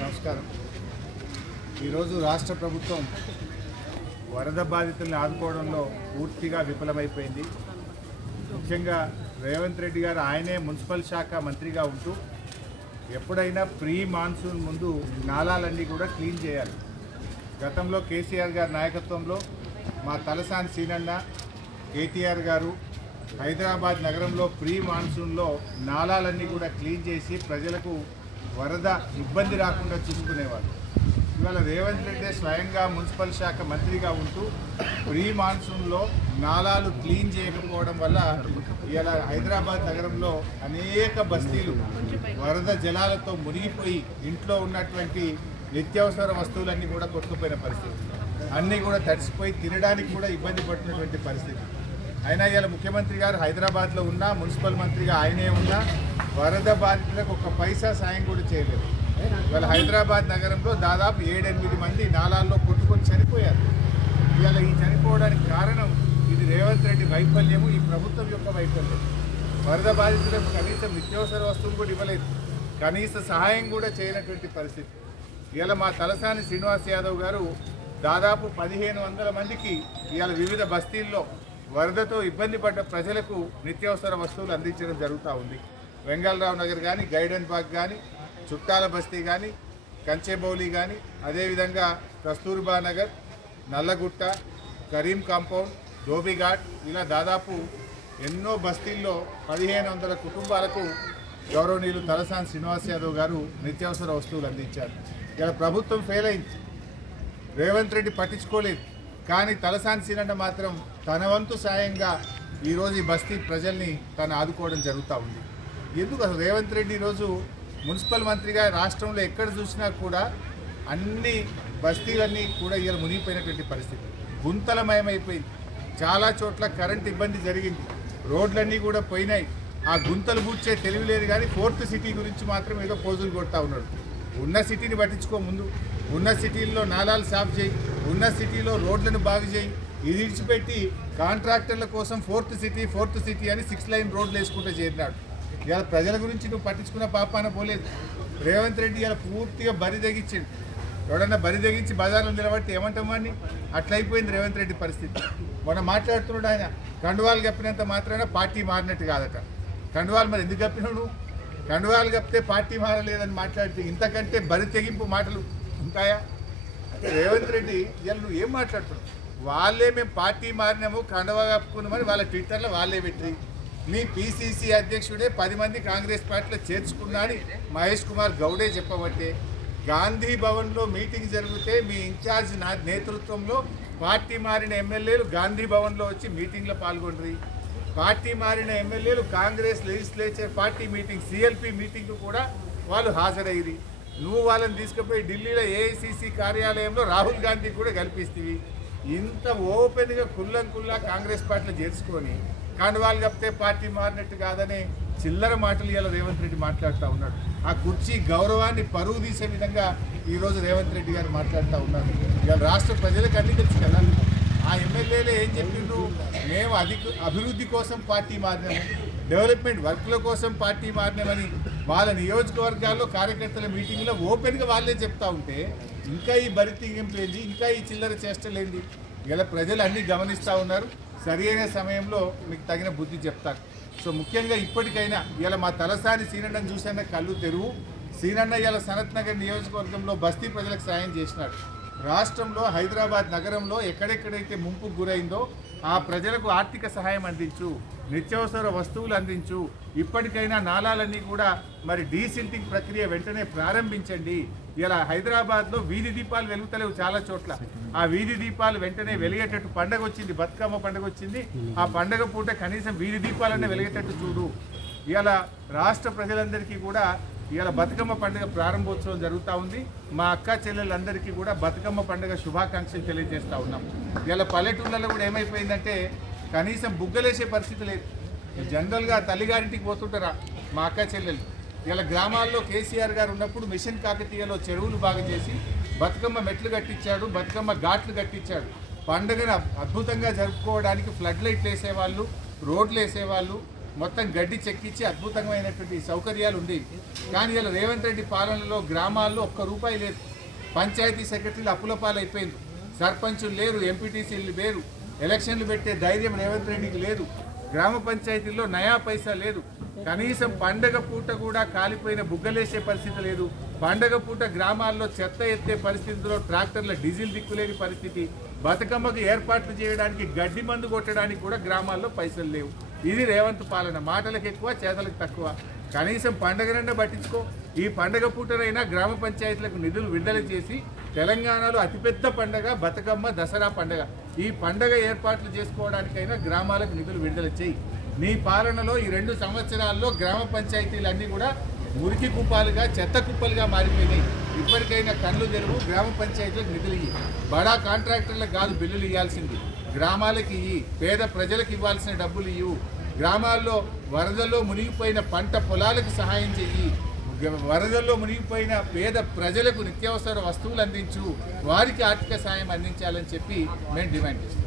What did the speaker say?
నమస్కారం. ఈరోజు రాష్ట్ర ప్రభుత్వం వరద బాధితులను ఆదుకోవడంలో పూర్తిగా విఫలమైపోయింది. ముఖ్యంగా రేవంత్ రెడ్డి గారు ఆయనే మున్సిపల్ శాఖ మంత్రిగా ఉంటూ ఎప్పుడైనా ప్రీ మాన్సూన్ ముందు నాలాలన్నీ కూడా క్లీన్ చేయాలి. గతంలో కేసీఆర్ గారి నాయకత్వంలో మా తలసాని సీనన్న, కేటీఆర్ గారు హైదరాబాద్ నగరంలో ప్రీ మాన్సూన్లో నాలాలన్నీ కూడా క్లీన్ చేసి ప్రజలకు వరద ఇబ్బంది రాకుండా చూసుకునేవారు. ఇవాళ రేవంత్ రెడ్డి స్వయంగా మున్సిపల్ శాఖ మంత్రిగా ఉంటూ ప్రీ మాన్సూన్లో నాలాలు క్లీన్ చేయకపోవడం వల్ల ఇవాళ హైదరాబాద్ నగరంలో అనేక బస్తీలు వరద జలాలతో మునిగిపోయి ఇంట్లో ఉన్నటువంటి నిత్యావసర వస్తువులన్నీ కూడా కొట్టుకుపోయిన పరిస్థితి, అన్నీ కూడా తడిసిపోయి తినడానికి కూడా ఇబ్బంది పడుతున్నటువంటి పరిస్థితి. అయినా ఇవాళ ముఖ్యమంత్రి గారు హైదరాబాద్లో ఉన్నా, మున్సిపల్ మంత్రిగా ఆయనే ఉన్నా వరద బాధితులకు ఒక పైసా సాయం కూడా చేయలేదు. ఇవాళ హైదరాబాద్ నగరంలో దాదాపు 7-8 మంది నాలాల్లో కొట్టుకొని చనిపోయారు. ఇవాళ ఈ చనిపోవడానికి కారణం ఇది రేవంత్ రెడ్డి వైఫల్యము, ఈ ప్రభుత్వం యొక్క వైఫల్యం. వరద బాధితులకు కనీసం నిత్యావసర వస్తువులు కూడా ఇవ్వలేదు, కనీస సహాయం కూడా చేయనటువంటి పరిస్థితి. ఇవాళ మా తలసాని శ్రీనివాస్ యాదవ్ గారు దాదాపు 1500 మందికి ఇవాళ వివిధ బస్తీల్లో వరదతో ఇబ్బంది పడ్డ ప్రజలకు నిత్యావసర వస్తువులు అందించడం జరుగుతూ ఉంది. వెంగళరావు నగర్ కానీ, గైడెన్ బాగ్ కానీ, చుట్టాల బస్తీ కానీ, కంచెబౌలి కానీ, అదేవిధంగా కస్తూర్బా నగర్, నల్లగుట్ట, కరీం కాంపౌండ్, ధోబిఘాట్, ఇలా దాదాపు ఎన్నో బస్తీల్లో 1500 కుటుంబాలకు గౌరవనీయులు తలసాని శ్రీనివాస్ యాదవ్ గారు నిత్యావసర వస్తువులు అందించారు. ఇలా ప్రభుత్వం ఫెయిల్ అయింది, రేవంత్ రెడ్డి పట్టించుకోలేదు. కానీ తలసాని సీనన్న మాత్రం తన వంతు సాయంగా ఈరోజు ఈ బస్తీ ప్రజల్ని తను ఆదుకోవడం జరుగుతూ ఉంది. ఎందుకు అసలు రేవంత్ రెడ్డి ఈరోజు మున్సిపల్ మంత్రిగా రాష్ట్రంలో ఎక్కడ చూసినా కూడా అన్ని బస్తీలన్నీ కూడా ఇలా మునిగిపోయినటువంటి పరిస్థితి, గుంతలమయమైపోయింది. చాలా చోట్ల కరెంట్ ఇబ్బంది జరిగింది, రోడ్లన్నీ కూడా పోయినాయి. ఆ గుంతలు పూడ్చే తెలివి లేదు. కానీ 4th సిటీ గురించి మాత్రం ఏదో పోజులు కొడతా ఉన్నాడు. ఉన్న సిటీని పట్టించుకో, ముందు ఉన్న సిటీల్లో నాలాలు సాఫ్ చేయి, ఉన్న సిటీలో రోడ్లను బాగు చేయి. ఇది విడిచిపెట్టి కాంట్రాక్టర్ల కోసం 4th సిటీ అని 6 లైన్ రోడ్లు వేసుకుంటూ చేరినాడు. ఇలా ప్రజల గురించి నువ్వు పట్టించుకున్న పాపాన పోలేదు. రేవంత్ రెడ్డి ఇలా పూర్తిగా బరి తెగించాడు. ఎవడన్నా బరి తెగించి బజార్లో నిలబడితే ఏమంటాం అని అట్లయిపోయింది రేవంత్ రెడ్డి పరిస్థితి. మొన్న మాట్లాడుతున్నాడు ఆయన, కండువాలు కప్పినంత మాత్రాన పార్టీ మారినట్టు కాదట. కండువాలు మరి ఎందుకు కప్పినావు నువ్వు? కండువాలు కప్పితే పార్టీ మారలేదని మాట్లాడితే ఇంతకంటే బరి తెగింపు మాటలు ఉంటాయా? అంటే రేవంత్ రెడ్డి ఇవాళ నువ్వు ఏం మాట్లాడుతున్నావు? వాళ్ళే మేము పార్టీ మారినాము, కండువా కప్పుకున్నామని వాళ్ళ ట్విట్టర్లో వాళ్ళే పెట్టి, నీ PCC అధ్యక్షుడే 10 మంది కాంగ్రెస్ పార్టీలో చేర్చుకున్నా అని మహేష్ కుమార్ గౌడే చెప్పబట్టే, గాంధీ భవన్లో మీటింగ్ జరిగితే మీ ఇన్ఛార్జ్ నేతృత్వంలో పార్టీ మారిన ఎమ్మెల్యేలు గాంధీ భవన్లో వచ్చి మీటింగ్లో పాల్గొండ్రి. పార్టీ మారిన ఎమ్మెల్యేలు Congress legislature party meeting CLP meeting కూడా వాళ్ళు హాజరయ్యి, నువ్వు వాళ్ళని తీసుకుపోయి ఢిల్లీలో AICC కార్యాలయంలో రాహుల్ గాంధీ కూడా కల్పిస్తేవి. ఇంత ఓపెన్గా కుల్లా కాంగ్రెస్ పార్టీలో చేర్చుకొని కండువాలు కప్పితే పార్టీ మారినట్టు కాదని చిల్లర మాటలు ఇలా రేవంత్ రెడ్డి మాట్లాడుతూ ఉన్నాడు. ఆ కుర్చీ గౌరవాన్ని పరువు తీసే విధంగా ఈరోజు రేవంత్ రెడ్డి గారు మాట్లాడుతూ ఉన్నారు. ఇవాళ రాష్ట్ర ప్రజలకు అన్ని తెలుసు కదా. ఆ ఎమ్మెల్యేలు ఏం చెప్పిండ్రు? మేము అభివృద్ధి కోసం పార్టీ మారినాము, డెవలప్మెంట్ వర్క్ల కోసం పార్టీ మారినామని వాళ్ళ నియోజకవర్గాల్లో కార్యకర్తల మీటింగ్లో ఓపెన్గా వాళ్ళే చెప్తా ఉంటే ఇంకా ఈ బరితెగింపు ఏంది, ఇంకా ఈ చిల్లర చేష్టలేంది? ఇలా ప్రజలు అన్నీ గమనిస్తూ ఉన్నారు. సరైన సమయంలో మీకు తగిన బుద్ధి చెప్తారు. సో ముఖ్యంగా ఇప్పటికైనా ఇలా మా తలసాని సీనన్నను చూసైనా కళ్ళు తెరువు. సీనన్న ఇలా సనత్ నగర్ నియోజకవర్గంలో బస్తీ ప్రజలకు సాయం చేసినాడు. రాష్ట్రంలో హైదరాబాద్ నగరంలో ఎక్కడెక్కడైతే ముంపుకు గురైందో ఆ ప్రజలకు ఆర్థిక సహాయం అందించు, నిత్యావసర వస్తువులు అందించు. ఇప్పటికైనా నాలాలన్నీ కూడా మరి డీసిల్టింగ్ ప్రక్రియ వెంటనే ప్రారంభించండి. ఇలా హైదరాబాద్లో వీధి దీపాలు వెలుగుతలేవు చాలా చోట్ల. ఆ వీధి దీపాలు వెంటనే వెలిగేటట్టు పండగ వచ్చింది, బతుకమ్మ పండుగ వచ్చింది. ఆ పండగ పూట కనీసం వీధి దీపాలన్నీ వెలిగేటట్టు చూడు. ఇలా రాష్ట్ర ప్రజలందరికీ కూడా ఇవాళ బతుకమ్మ పండుగ ప్రారంభోత్సవం జరుగుతూ ఉంది. మా అక్క చెల్లెళ్ళందరికీ కూడా బతుకమ్మ పండుగ శుభాకాంక్షలు తెలియజేస్తూ ఉన్నాం. ఇవాళ పల్లెటూళ్ళలో కూడా ఏమైపోయిందంటే కనీసం బుగ్గలేసే పరిస్థితి లేదు. జనరల్గా తల్లిగారింటికి పోతుంటారా మా అక్క చెల్లెలు, ఇలా గ్రామాల్లో కేసీఆర్ గారు ఉన్నప్పుడు మిషన్ కాకతీయలో చెరువులు బాగా చేసి బతుకమ్మ మెట్లు కట్టించాడు, బతుకమ్మ ఘాట్లు కట్టించాడు. పండుగను అద్భుతంగా జరుపుకోవడానికి ఫ్లడ్ లైట్లు వేసేవాళ్ళు, రోడ్లు వేసేవాళ్ళు, మొత్తం గడ్డి చెక్కించి అద్భుతమైనటువంటి సౌకర్యాలు ఉండేవి. కానీ ఇలా రేవంత్ రెడ్డి పాలనలో గ్రామాల్లో ఒక్క రూపాయి లేదు. పంచాయతీ సెక్రటరీలు అప్పులపాలు అయిపోయింది, సర్పంచులు లేరు, ఎంపీటీసీలు లేరు, ఎలక్షన్లు పెట్టే ధైర్యం రేవంత్ రెడ్డికి లేదు. గ్రామ పంచాయతీల్లో నయా పైసా లేదు. కనీసం పండగ పూట కూడా కాలిపోయిన బుగ్గలేసే పరిస్థితి లేదు. పండగ పూట గ్రామాల్లో చెత్త ఎత్తే పరిస్థితిలో ట్రాక్టర్ల డీజిల్ దిక్కులేని పరిస్థితి. బతుకమ్మకు ఏర్పాట్లు చేయడానికి గడ్డి మందు కొట్టడానికి కూడా గ్రామాల్లో పైసలు లేవు. ఇది రేవంత్ పాలన. మాటలకు ఎక్కువ, చేతలకు తక్కువ. కనీసం పండగనన్నా పట్టించుకో. ఈ పండగ పూటనైనా గ్రామ పంచాయతీలకు నిధులు విడుదల చేసి తెలంగాణలో అతిపెద్ద పండగ బతుకమ్మ, దసరా పండగ. ఈ పండగ ఏర్పాట్లు చేసుకోవడానికైనా గ్రామాలకు నిధులు విడుదల చేయి. నీ పాలనలో ఈ 2 సంవత్సరాల్లో గ్రామ పంచాయతీలన్నీ కూడా మురికి కుప్పాలుగా, చెత్త కుప్పలుగా మారిపోయినాయి. ఇప్పటికైనా కళ్ళు తెరువు, గ్రామ పంచాయతీలకు నిధులు ఇయ్యి. బడా కాంట్రాక్టర్లకు కాదు బిల్లులు ఇవ్వాల్సింది, గ్రామాలకు ఇయ్యి. పేద ప్రజలకు ఇవ్వాల్సిన డబ్బులు ఇవ్వు. గ్రామాల్లో వరదల్లో మునిగిపోయిన పంట పొలాలకు సహాయం చెయ్యి. వరదల్లో మునిగిపోయిన పేద ప్రజలకు నిత్యావసర వస్తువులు అందించు. వారికి ఆర్థిక సాయం అందించాలని చెప్పి మేము డిమాండ్ చేస్తాం.